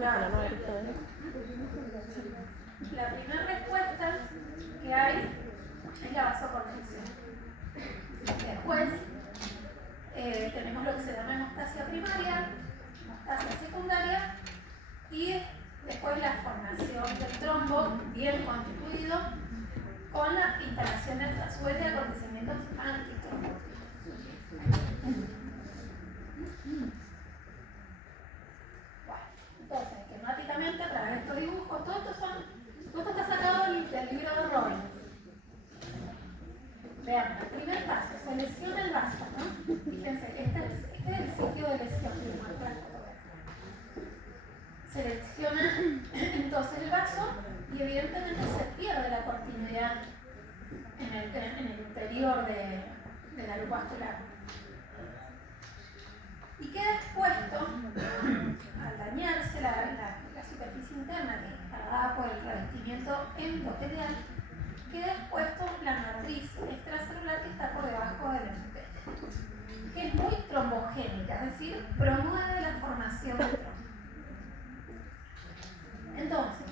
Claro. La primera respuesta que hay es la vasoconstricción. Después tenemos lo que se llama hemostasia primaria, hemostasia secundaria y después la formación del trombo bien constituido con la instalación a su vez de acontecimientos antitrombóticos. Bueno, entonces, esquemáticamente, a través de estos dibujos, todo esto está sacado del libro de Robbins. Vean, el primer paso, selecciona el vaso, ¿no? Fíjense, este es el sitio de lesión que les muestra la fotografía. Selecciona entonces el vaso y evidentemente se pierde la continuidad en el interior de la luz vascular. Y queda expuesto, al dañarse la superficie interna que está dada por el revestimiento endotelial, queda expuesto la matriz extracelular que está por debajo del endotelio, que es muy trombogénica, es decir, promueve la formación de trombo. Entonces,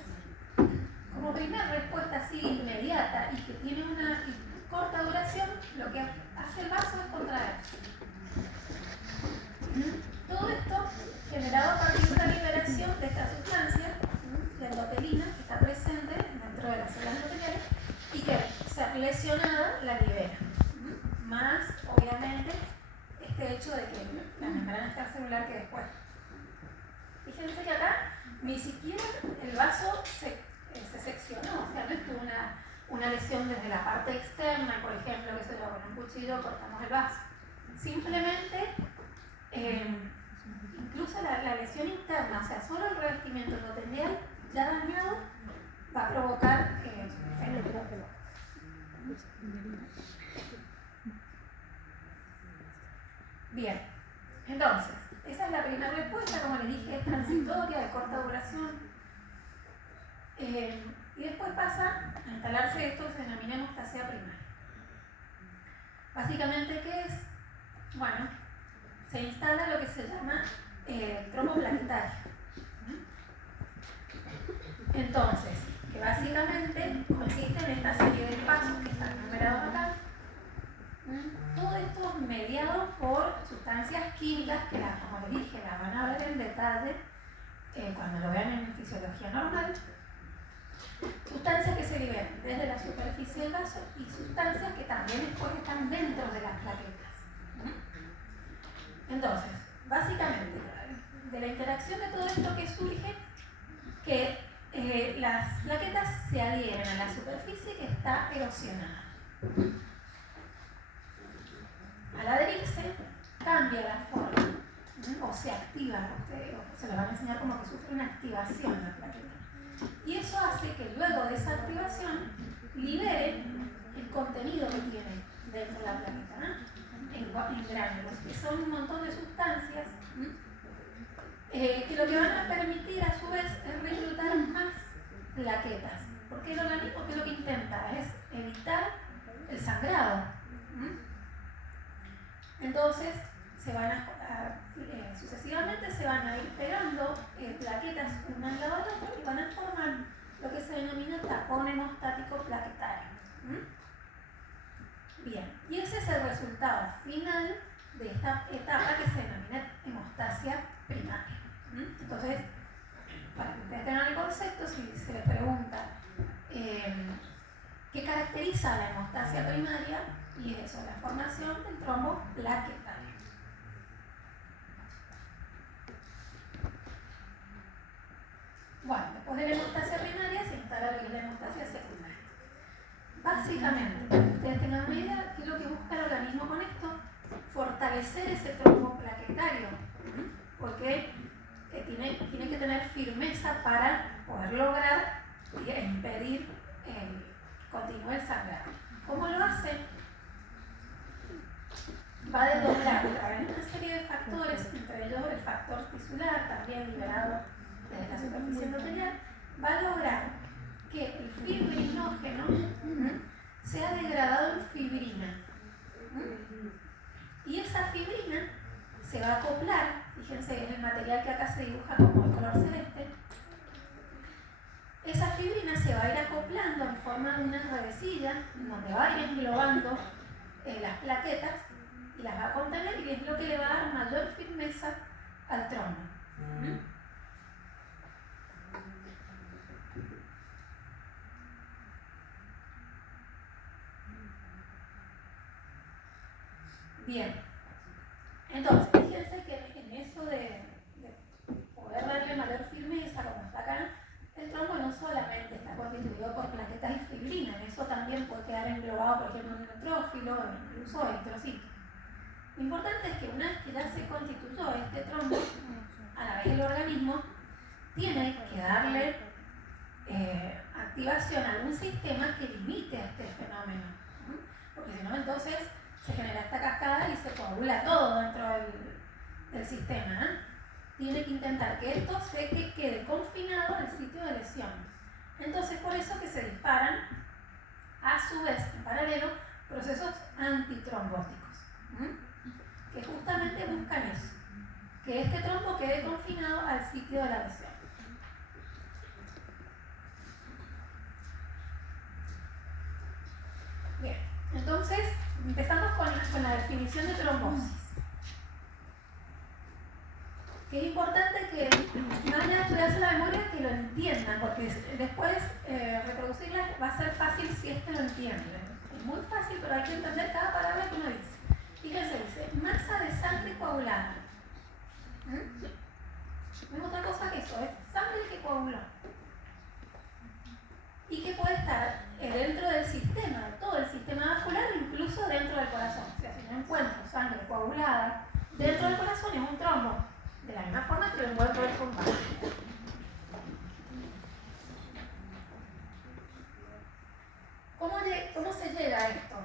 como primera respuesta así inmediata y que tiene una corta duración, lo que hace el vaso es contraerse. Todo esto generado a partir de la liberación de esta sustancia, la endotelina, que está presente dentro de las células endoteliales y que ser lesionada la libera. Más, obviamente, este hecho de que la membrana extracelular que después. Fíjense que acá ni siquiera el vaso se seccionó, o sea, no es que una lesión desde la parte externa, por ejemplo, que se lo con un cuchillo cortamos el vaso. Simplemente, incluso la lesión interna, o sea, solo el revestimiento endotelial ya dañado va a provocar Bien, entonces, esa es la primera respuesta, como les dije, es transitoria, de corta duración. Y después pasa a instalarse esto que se denomina hemostasia primaria. Básicamente, ¿qué es? Bueno, se instala lo que se llama trombo plaquetario. Entonces, que básicamente consiste en esta serie de pasos que están numerados acá. Todo esto mediado por sustancias químicas que, como les dije, las van a ver en detalle cuando lo vean en fisiología normal. Sustancias que se liberan desde la superficie del vaso y sustancias que también después están dentro de las plaquetas. Entonces, básicamente, de la interacción de todo esto que surge, que las plaquetas se adhieren a la superficie que está erosionada. Al adherirse, cambia la forma, o se activa, se les van a enseñar como que sufre una activación la plaqueta. Y eso hace que luego de esa activación libere el contenido que tiene dentro de la plaqueta, ¿no? En gránulos, que son un montón de sustancias que lo que van a permitir a su vez es reclutar más plaquetas, porque el organismo que lo que intenta es evitar el sangrado. Entonces sucesivamente se van a ir pegando plaquetas una al lado de otra y van a formar lo que se denomina tapón hemostático plaquetario. Bien, y ese es el resultado final de esta etapa que se denomina hemostasia primaria. Entonces, para que ustedes tengan el concepto, si se les pregunta qué caracteriza la hemostasia primaria, y es eso, la formación del trombo plaquetario. Bueno, después de la hemostasia primaria se instala lo que es la hemostasia secundaria. Básicamente, para que ustedes tengan una idea, ¿qué es lo que busca el organismo con esto? Fortalecer ese trombo plaquetario, porque tiene que tener firmeza para poder lograr impedir que continúe el sangrado. ¿Cómo lo hace? Va a desdoblar a través de una serie de factores, entre ellos el factor tisular, también liberado desde la superficie endotelial, va a lograr que el fibrinógeno sea degradado en fibrina. Y esa fibrina se va a acoplar, fíjense, es el material que acá se dibuja como de color celeste, va a ir englobando las plaquetas y las va a contener, y es lo que le va a dar mayor firmeza al trombo. Bien, entonces fíjense que en eso de poder darle mayor firmeza, como está acá, el trombo no solamente está constituido por plaquetas y fibrina, en eso también puede quedar englobado, por ejemplo, en un neutrófilo o incluso eritrocitos. Lo importante es que una vez que ya se constituyó este trombo, a la vez el organismo tiene que darle activación a algún sistema que limite a este fenómeno, porque si no, entonces se genera esta cascada y se coagula todo dentro del sistema. Tiene que intentar que esto se quede confinado al sitio de lesión. Entonces, por eso que se disparan a su vez en paralelo procesos antitrombóticos, que justamente buscan eso, que este trombo quede confinado al sitio de la lesión. Bien, entonces empezamos con la definición de trombosis. Que es importante que no vayan a estudiarse la memoria, que lo entiendan, porque después reproducirla va a ser fácil si es que lo entienden. Es muy fácil, pero hay que entender cada palabra que uno dice. Fíjense, dice masa de sangre coagulada. No es otra cosa que eso, es sangre que coaguló. Y que puede estar dentro del sistema, de todo el sistema vascular, incluso dentro del corazón. O sea, si no encuentro sangre coagulada dentro del corazón, es un trombo. De la misma forma que lo envuelvo el combate. ¿Cómo se llega a esto?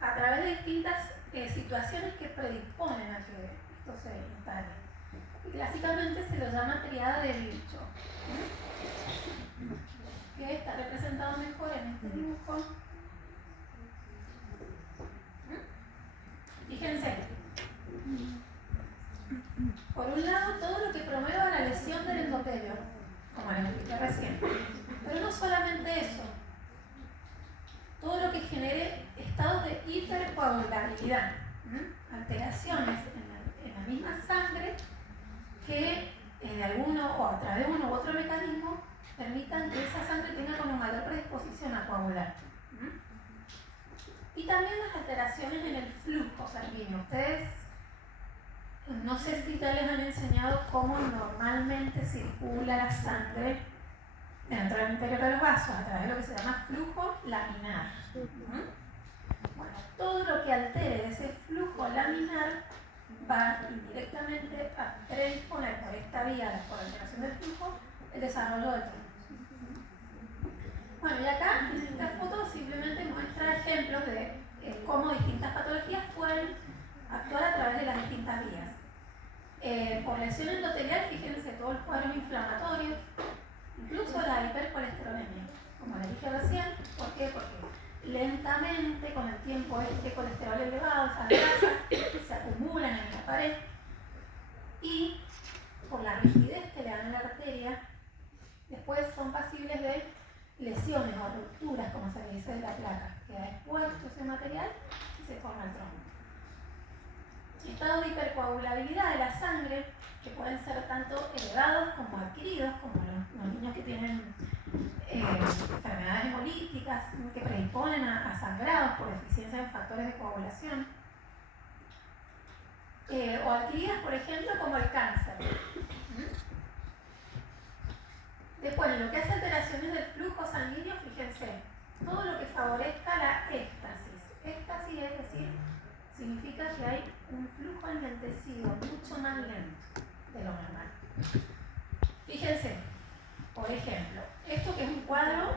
A través de distintas situaciones que predisponen a que esto se instale. Y clásicamente se lo llama triada de Virchow, que está representado mejor en este dibujo. Fíjense. Por un lado, todo lo que promueva la lesión del endotelio, como les expliqué recién. Pero no solamente eso. Todo lo que genere estados de hipercoagulabilidad, alteraciones en la misma sangre que de alguno o a través de uno u otro mecanismo permitan que esa sangre tenga como mayor predisposición a coagular. Y también las alteraciones en el flujo sanguíneo. Ustedes, no sé si ya les han enseñado cómo normalmente circula la sangre dentro del interior de los vasos, a través de lo que se llama flujo laminar. Bueno, todo lo que altere ese flujo laminar va indirectamente a predisponer por esta vía, por alteración del flujo, el desarrollo del trombos. Bueno, y acá en esta foto simplemente muestra ejemplos de cómo distintas patologías pueden actuar a través de las distintas vías. Por lesión endotelial, fíjense todos los cuadros inflamatorios, incluso la hipercolesterolemia, como les dije recién. ¿Por qué? Porque lentamente, con el tiempo, este colesterol elevado, esas grasas, se acumulan en la pared y por la rigidez que le dan a la arteria, después son pasibles de lesiones o rupturas, como se le dice, de la placa. Queda expuesto ese material y se forma el trombo. Estados de hipercoagulabilidad de la sangre, que pueden ser tanto elevados como adquiridos, como los niños que tienen enfermedades hemolíticas, que predisponen a sangrados por deficiencia en factores de coagulación, o adquiridas, por ejemplo, como el cáncer. Después, en lo que hace alteraciones del flujo sanguíneo, fíjense, todo lo que favorezca la éxtasis. Éxtasis es decir, significa que hay un flujo enlentecido mucho más lento de lo normal. Fíjense, por ejemplo, esto que es un cuadro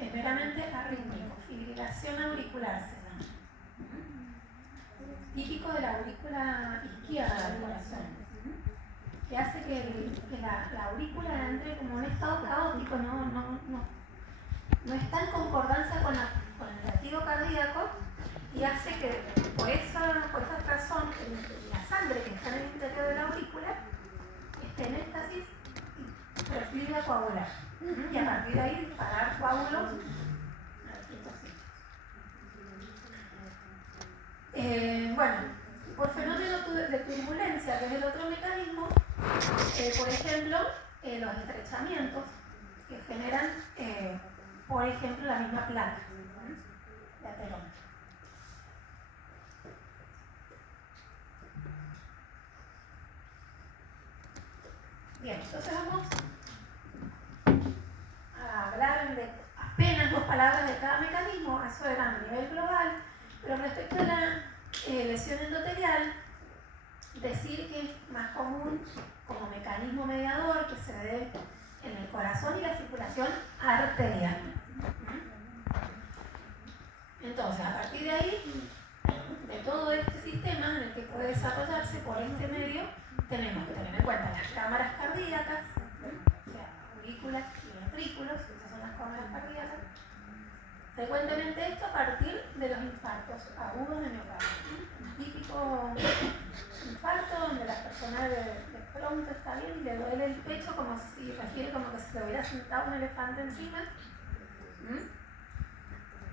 meramente arrítmico, fibrilación auricular se llama. Típico de la aurícula izquierda del corazón, que hace que la aurícula entre como en un estado caótico, no está en concordancia con el latido cardíaco, y hace que por esa razón la sangre que está en el interior de la aurícula esté en éxtasis y proceda a coagular. Y a partir de ahí disparar coágulos a distintos sitios. Bueno, por fenómeno de turbulencia, que es el otro mecanismo, por ejemplo, los estrechamientos que generan, por ejemplo, la misma placa de ateroma. Bien, entonces vamos a hablar de apenas 2 palabras de cada mecanismo, eso era a nivel global, pero respecto a la lesión endotelial, decir que es más común como mecanismo mediador que se dé en el corazón y la circulación arterial. Entonces, a partir de ahí, de todo este sistema en el que puede desarrollarse por este medio, tenemos que tener en cuenta las cámaras cardíacas, o sea, aurículas y ventrículos, esas son las cámaras cardíacas. Frecuentemente esto a partir de los infartos agudos de miocardio. Un típico infarto donde la persona de pronto está bien y le duele el pecho como si refiere como que se le hubiera sentado un elefante encima.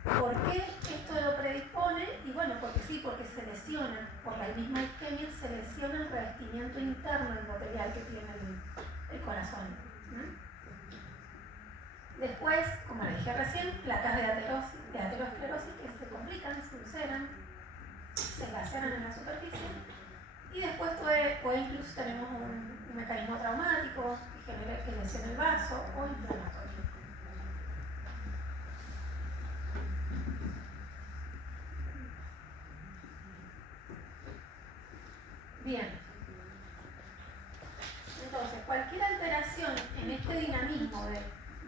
¿Por qué esto lo predispone? Y bueno, porque sí, porque se lesiona, por la misma isquemia se lesiona el revestimiento interno endotelial que tiene el corazón. Después, como le dije recién, placas de aterosclerosis que se complican, se ulceran, se laceran en la superficie. Y después puede incluso tenemos un mecanismo traumático que lesiona el vaso o inflamatorio. Bien. Entonces, cualquier alteración en este dinamismo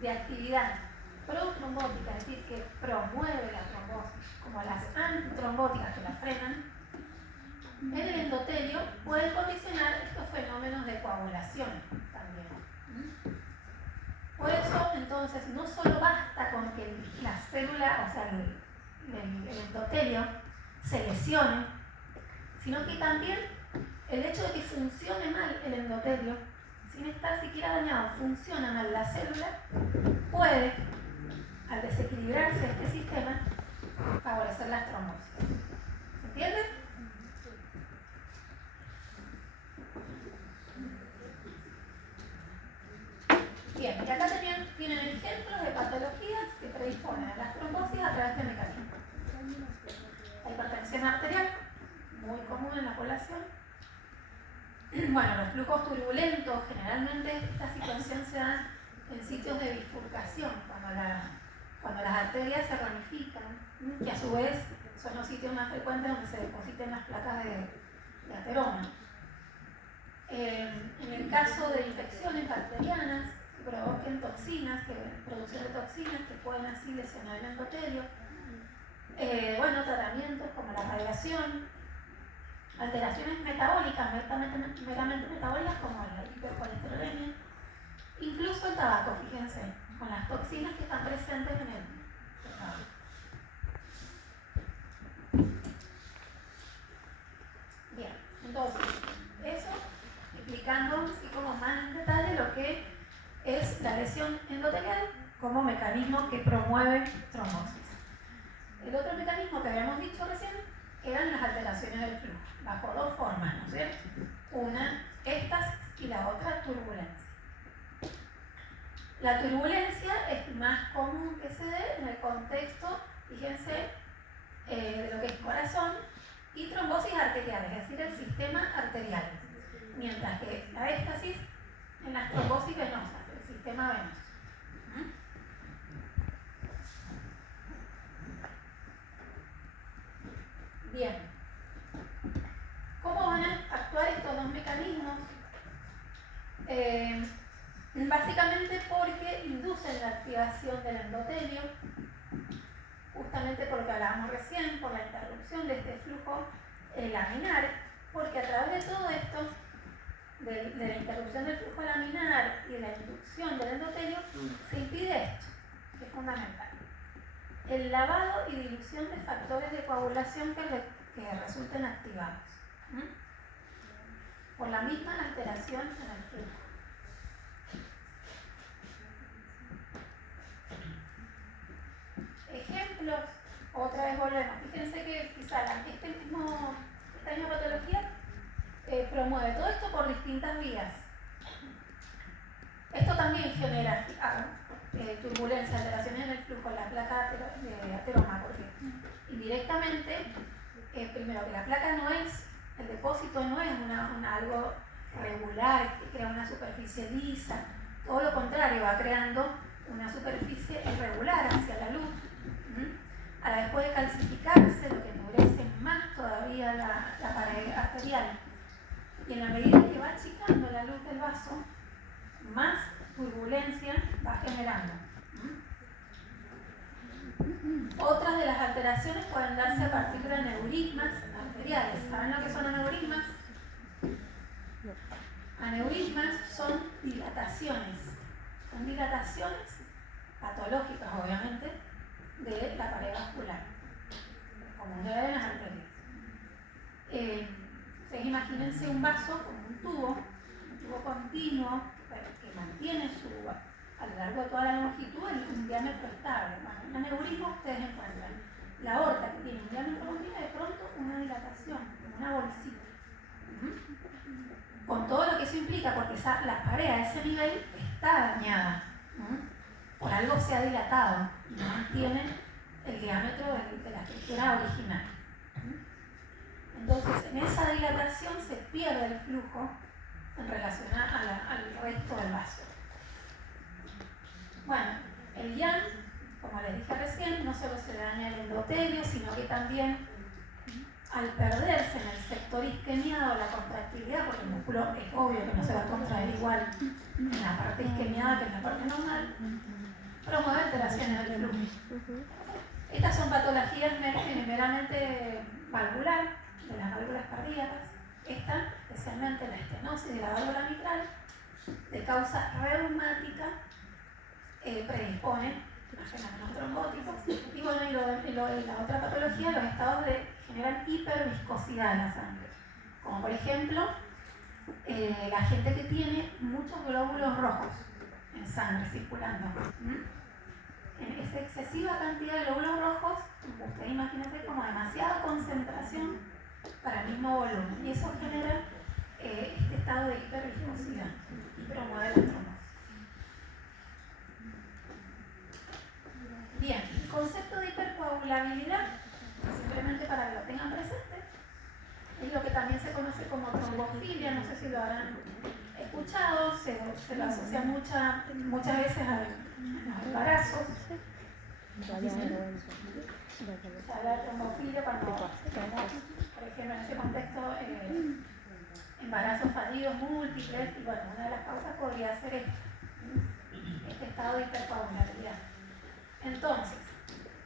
de actividad protrombótica, es decir, que promueve la trombosis, como las antitrombóticas que la frenan, en el endotelio pueden condicionar estos fenómenos de coagulación también. Por eso, entonces, no solo basta con que la célula, o sea, el endotelio se lesione, sino que también el hecho de que funcione mal el endotelio, sin estar siquiera dañado, funciona mal la célula, puede, al desequilibrarse este sistema, favorecer las trombosis. ¿Se entiende? Bien, y acá tienen ejemplos de patologías que predisponen a las trombosis a través de este mecanismo. La hipertensión arterial, muy común en la población. Bueno, los flujos turbulentos, generalmente esta situación se da en sitios de bifurcación, cuando las arterias se ramifican, que a su vez son los sitios más frecuentes donde se depositen las placas de ateroma. En el caso de infecciones bacterianas que provoquen toxinas, producción de toxinas que pueden así lesionar el endotelio. Bueno, tratamientos como la radiación, alteraciones metabólicas, meramente metabólicas como la hipercolesterolemia, incluso el tabaco, fíjense, con las toxinas que están presentes en el tabaco. Bien, entonces, eso explicando así como más en detalle lo que es la lesión endotelial como mecanismo que promueve trombosis. El otro mecanismo que habíamos dicho recién eran las alteraciones del flujo, bajo 2 formas, ¿no es cierto? Una, éstasis, y la otra, turbulencia. La turbulencia es más común que se dé en el contexto, fíjense, de lo que es corazón y trombosis arterial, es decir, el sistema arterial. Mientras que la éstasis en las trombosis venosas, el sistema venoso. Bien. ¿Cómo van a actuar estos 2 mecanismos? Básicamente porque inducen la activación del endotelio, justamente porque hablábamos recién, por la interrupción de este flujo laminar, porque a través de todo esto, de la interrupción del flujo laminar y de la inducción del endotelio, se impide esto, que es fundamental. El lavado y dilución de factores de coagulación que resulten activados por la misma alteración en el flujo. Ejemplos otra vez volvemos. Fíjense que quizá esta misma patología promueve todo esto por distintas vías. Esto también genera turbulencia, alteraciones en el flujo, la placa de ateroma, porque indirectamente, primero que la placa no es, el depósito no es algo regular, que crea una superficie lisa, todo lo contrario, va creando una superficie irregular hacia la luz. A la vez puede calcificarse, lo que endurece más todavía la pared arterial. Y en la medida que va achicando la luz del vaso, más turbulencia va generando. Otras de las alteraciones pueden darse a partir de aneurismas arteriales. ¿Saben lo que son aneurismas? Aneurismas son dilataciones. Son dilataciones patológicas, obviamente, de la pared vascular, como de las arterias. Ustedes imagínense un vaso con un tubo continuo que mantiene a lo largo de toda la longitud un diámetro estable. Bueno, en el aneurisma ustedes encuentran la aorta que tiene un diámetro continuo y de pronto una dilatación, una bolsita. Con todo lo que eso implica, porque la pared a ese nivel está dañada. Por algo se ha dilatado y no mantiene el diámetro de la estructura original. Entonces, en esa dilatación se pierde el flujo en relación al resto del vaso. Bueno, el IAN, como les dije recién, no solo se daña el endotelio, sino que también al perderse en el sector isquemiado la contractilidad, porque el músculo es obvio que no se va a contraer igual en la parte isquemiada que en la parte normal, promueve alteraciones del flujo. Estas son patologías meramente valvular, de las válvulas cardíacas. Esta, especialmente la estenosis de la válvula mitral, de causa reumática, predispone a fenómenos trombóticos. Y bueno, y la otra patología, los estados generan hiperviscosidad en la sangre. Como por ejemplo, la gente que tiene muchos glóbulos rojos en sangre circulando. En esa excesiva cantidad de glóbulos rojos, ustedes imagínense como demasiada concentración para el mismo volumen. Y eso genera este estado de hiperviscosidad y promueve la trombosis. Bien, el concepto de hipercoagulabilidad, simplemente para que lo tengan presente, es lo que también se conoce como trombofilia, no sé si lo habrán escuchado, se lo asocia muchas veces a los embarazos. Se habla de trombofilia cuando, por ejemplo, en ese contexto, embarazos fallidos múltiples, y bueno, una de las causas podría ser este estado de hipercoagulabilidad. Entonces,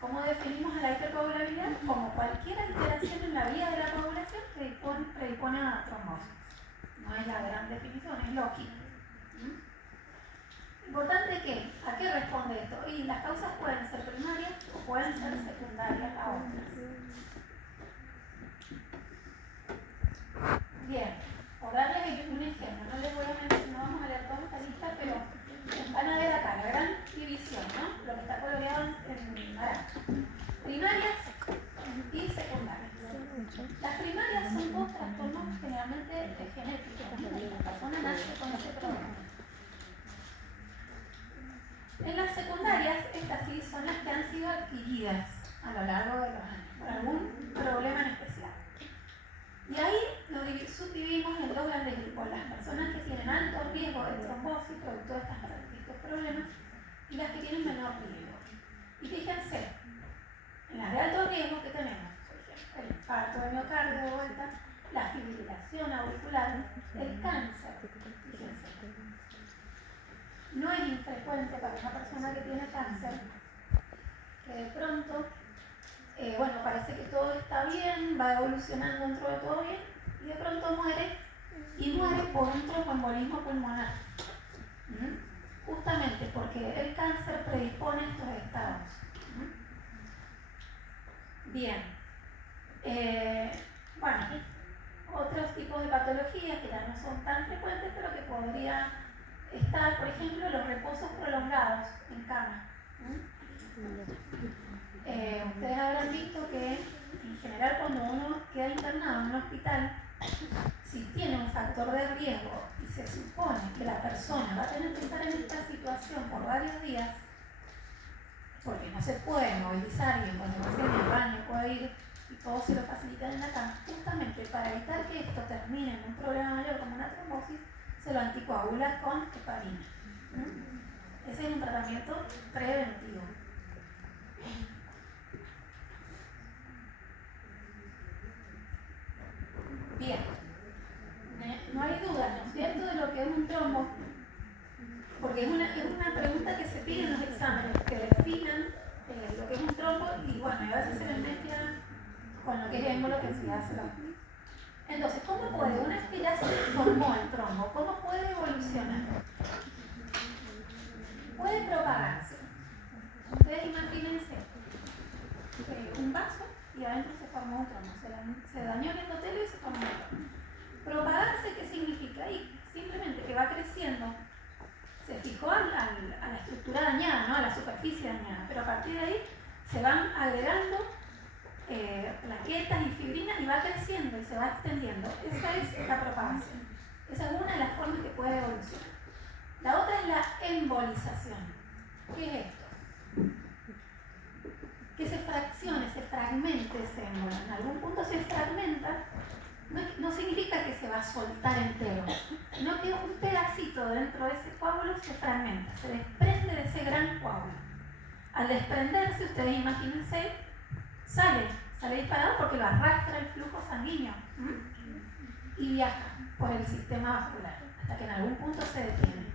¿cómo definimos a la hipercoagulabilidad? Como cualquier alteración en la vía de la coagulación predispone a trombosis. No es la gran definición, es lógica. Importante que, ¿a qué responde esto? Y las causas pueden ser primarias o pueden ser secundarias a otras. Bien, por darles un ejemplo, no les voy a mencionar, no vamos a leer toda esta lista, pero van a ver acá la gran división, ¿no? Lo que está coloreado en naranja. Primarias y secundarias. Las primarias son dos trastornos generalmente genéticos. La persona nace con ese problema. En las secundarias, estas sí son las que han sido adquiridas a lo largo de los años por algún problema en especial. Y ahí lo subdividimos en dos grandes grupos: las personas que tienen alto riesgo de trombosis producto de estos problemas y las que tienen menor riesgo. Y fíjense, en las de alto riesgo que tenemos, por ejemplo, el infarto de miocardio de vuelta, la fibrilación auricular, el cáncer. Fíjense, no es infrecuente para una persona que tiene cáncer que de pronto, bueno, parece que todo está bien, va evolucionando dentro de todo bien, y de pronto muere, y muere por un tromboembolismo pulmonar. Justamente porque el cáncer predispone estos estados. Bien. Bueno, otros tipos de patologías que ya no son tan frecuentes, pero que podrían estar, por ejemplo, los reposos prolongados en cama. Ustedes habrán visto que en general cuando uno queda internado en un hospital, si tiene un factor de riesgo y se supone que la persona va a tener que estar en esta situación por varios días, porque no se puede movilizar y en consecuencia ni al baño puede ir y todo se lo facilitan en la cama, justamente para evitar que esto termine en un problema mayor como una trombosis, se lo anticoagula con heparina. Ese es un tratamiento preventivo. Bien, no hay duda, ¿no es cierto?, de lo que es un trombo, porque es una pregunta que se pide en los exámenes, que definan lo que es un trombo y bueno, a veces se les mezcla con lo que es émbolo, que se hace la... Entonces, ¿cómo puede, una vez que ya se formó el trombo, cómo puede evolucionar? Puede propagarse. Ustedes imagínense un vaso y adentro se formó un trombo, se dañó el endotelio y se formó un trombo. Propagarse, ¿qué significa? Y simplemente que va creciendo, se fijó a la estructura dañada, ¿no?, a la superficie dañada, pero a partir de ahí se van agregando plaquetas y fibrinas y va creciendo y se va extendiendo. Esa es la propagación. Esa es una de las formas que puede evolucionar. La otra es la embolización. ¿Qué es esto? Que se fraccione, se fragmente ese émbolo. En algún punto se fragmenta, no significa que se va a soltar entero, sino que un pedacito dentro de ese coágulo se fragmenta, se desprende de ese gran coágulo. Al desprenderse, ustedes imagínense, sale disparado porque lo arrastra el flujo sanguíneo y viaja por el sistema vascular hasta que en algún punto se detiene.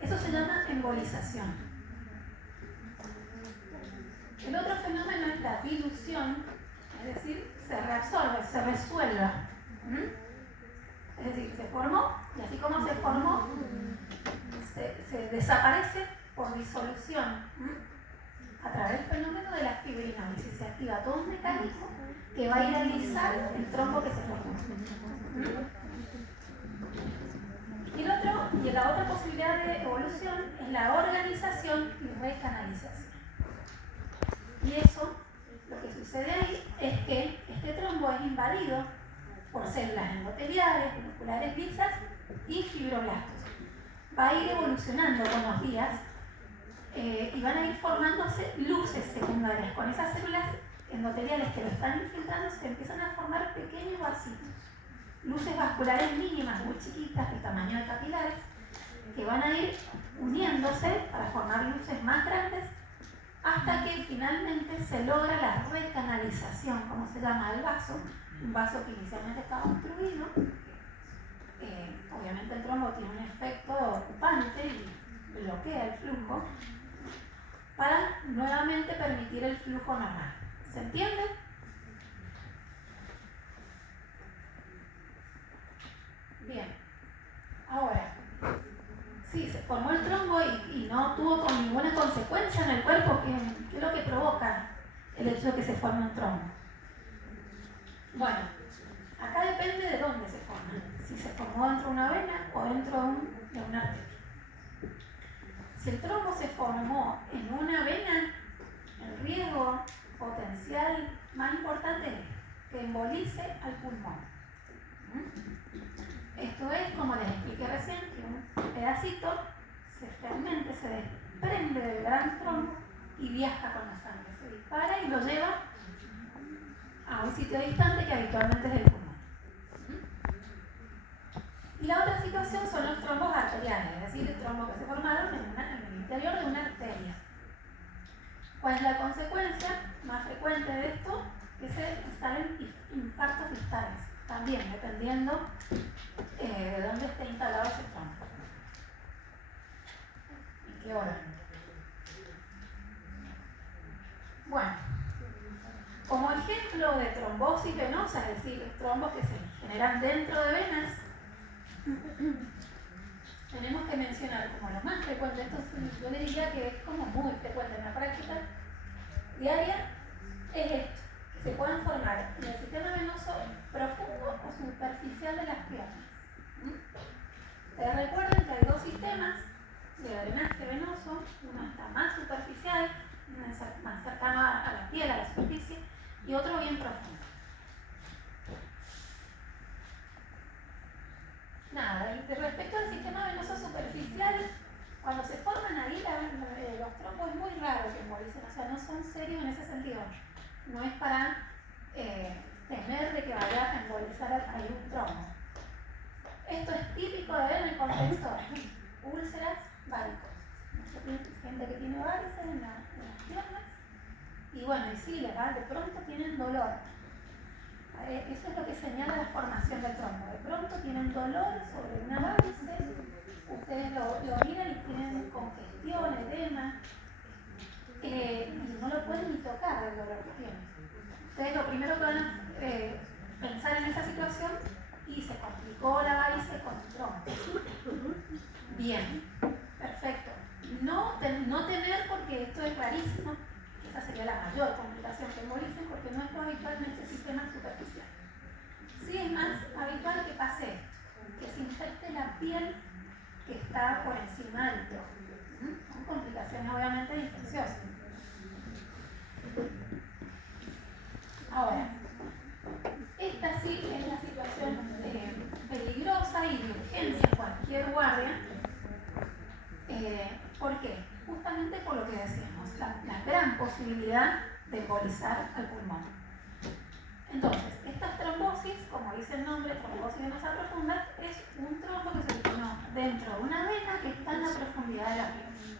Eso se llama embolización. El otro fenómeno es la dilución, es decir, se reabsorbe, se resuelva. Es decir, se formó y así como se formó, se desaparece por disolución a través del fenómeno de la fibrinólisis. Se activa todo un mecanismo que va a ir a lisar el trombo que se formó. Y la otra posibilidad de evolución es la organización y recanalización. Y eso, lo que sucede ahí es que este trombo es invadido por células endoteliales, moleculares lisas y fibroblastos. Va a ir evolucionando con los días y van a ir formándose luces secundarias. Con esas células endoteliales que lo están infiltrando se empiezan a formar pequeños vasitos. Luces vasculares mínimas, muy chiquitas, de tamaño de capilares, que van a ir uniéndose para formar luces más grandes hasta que finalmente se logra la recanalización, como se llama, del vaso. Un vaso que inicialmente estaba obstruido. Obviamente el trombo tiene un efecto ocupante y bloquea el flujo para nuevamente permitir el flujo normal. ¿Se entiende? Bien. Ahora, sí, se formó el trombo y no tuvo con ninguna consecuencia en el cuerpo. ¿Qué es lo que provoca el hecho de que se forme un trombo? Bueno, acá depende de dónde se forma. Si se formó dentro de una vena o dentro de una arteria. Si el trombo se formó en una vena, el riesgo potencial más importante es que embolice al pulmón. Esto es, como les expliqué recién, que un pedacito se fragmenta, se desprende del gran trombo y viaja con la sangre. Se dispara y lo lleva a un sitio distante que habitualmente es el pulmón. Y la otra situación son los trombos arteriales, es decir, el trombo que se formaron en el interior de una arteria. ¿Cuál es la consecuencia más frecuente de esto? Que se instalen infartos distales, también dependiendo de dónde esté instalado ese trombo. ¿En qué orden? Bueno, como ejemplo de trombosis venosa, es decir, trombos que se generan dentro de venas, tenemos que mencionar como lo más frecuente, esto yo le diría que es como muy frecuente en la práctica diaria, es esto, que se puedan formar en el sistema venoso profundo o superficial de las piernas. Ustedes recuerden que hay dos sistemas de drenaje venoso, uno está más superficial más cercano a la piel, a la superficie, y otro bien profundo. Nada, y respecto al sistema venoso superficial, cuando se forman ahí los trombos es muy raro que embolicen, o sea, no son serios en ese sentido. No es para temer de que vaya a embolizar ahí un trombo. Esto es típico de ver en el contexto de úlceras varicosas. Gente que tiene varices en las piernas, y bueno, y sí, de pronto tienen dolor. Eso es lo que señala la formación del trombo. De pronto tienen dolor sobre una varice, ustedes lo miran y tienen congestión, edema, y no lo pueden ni tocar el dolor que tienen. Entonces lo primero que van a pensar en esa situación, y se complicó la varice con el trombo. Bien, perfecto. No temer, porque esto es rarísimo. Esa sería la mayor complicación que embolicen, porque no es lo habitual en este sistema superficial. Sí es más habitual que pase esto, que se infecte la piel que está por encima del trombo. Son complicaciones obviamente infecciosas. Ahora, esta sí es la situación peligrosa y de urgencia en cualquier guardia. ¿Por qué? Justamente por lo que decíamos, la gran posibilidad de embolizar al pulmón. Entonces, estas trombosis, como dice el nombre, trombosis venosa profunda, es un trombo que se originó dentro de una vena que está en la profundidad de la piel,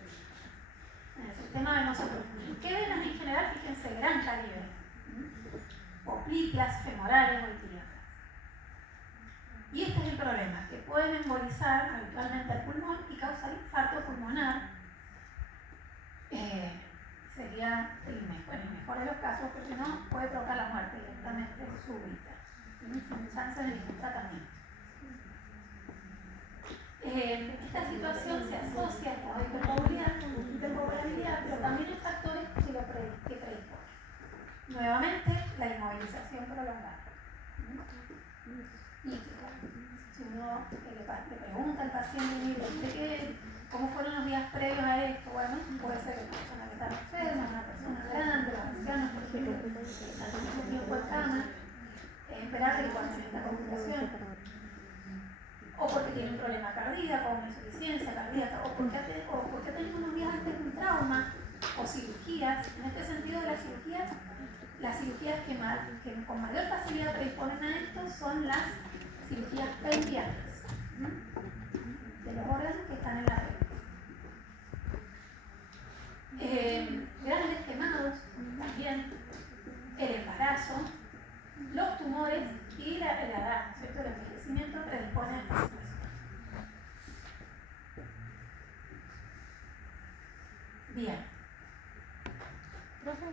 en el sistema venoso profundo. ¿Qué venas en general? Fíjense, gran calibre. Popliteas, femorales o ilíacas. Y este es el problema, que pueden embolizar habitualmente al pulmón y causar infarto pulmonar. Sería el mejor de los casos, porque no puede provocar la muerte directamente súbita, sin chance de ningún tratamiento. Esta situación se asocia a la hipermovilidad, pero también hay factores que predisponen. Nuevamente, la inmovilización prolongada. Y si uno le pregunta al paciente, ¿cómo fueron los días previos a esto? Bueno, puede ser una persona que está enferma, una persona grande, los ancianos, por ejemplo, que están mucho tiempo en cama, esperar que cuando esta complicación, o porque tiene un problema cardíaco, una insuficiencia cardíaca, o porque ha tenido unos días antes de un trauma, o cirugías. En este sentido, las cirugías que con mayor facilidad predisponen a esto son las cirugías pelvianas, de los órganos que están en la piel. Grandes quemados también, el embarazo, los tumores y la edad, ¿cierto? El envejecimiento predispone a esta situación. Bien. Profe,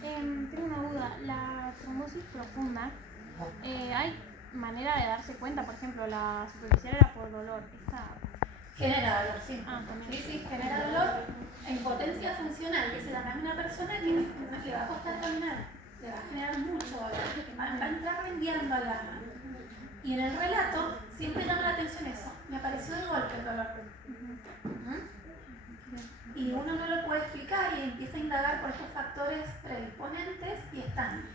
tengo una duda. La trombosis profunda, ¿hay manera de darse cuenta? Por ejemplo, la superficial era por dolor. Genera dolor, sí. También. Sí, genera dolor e impotencia funcional, que se llama una persona que le va a costar caminar, le va a generar mucho dolor, va a entrar rendiendo al alma. Y en el relato siempre llama la atención eso, me apareció de golpe el dolor. Y uno no lo puede explicar y empieza a indagar por estos factores predisponentes y están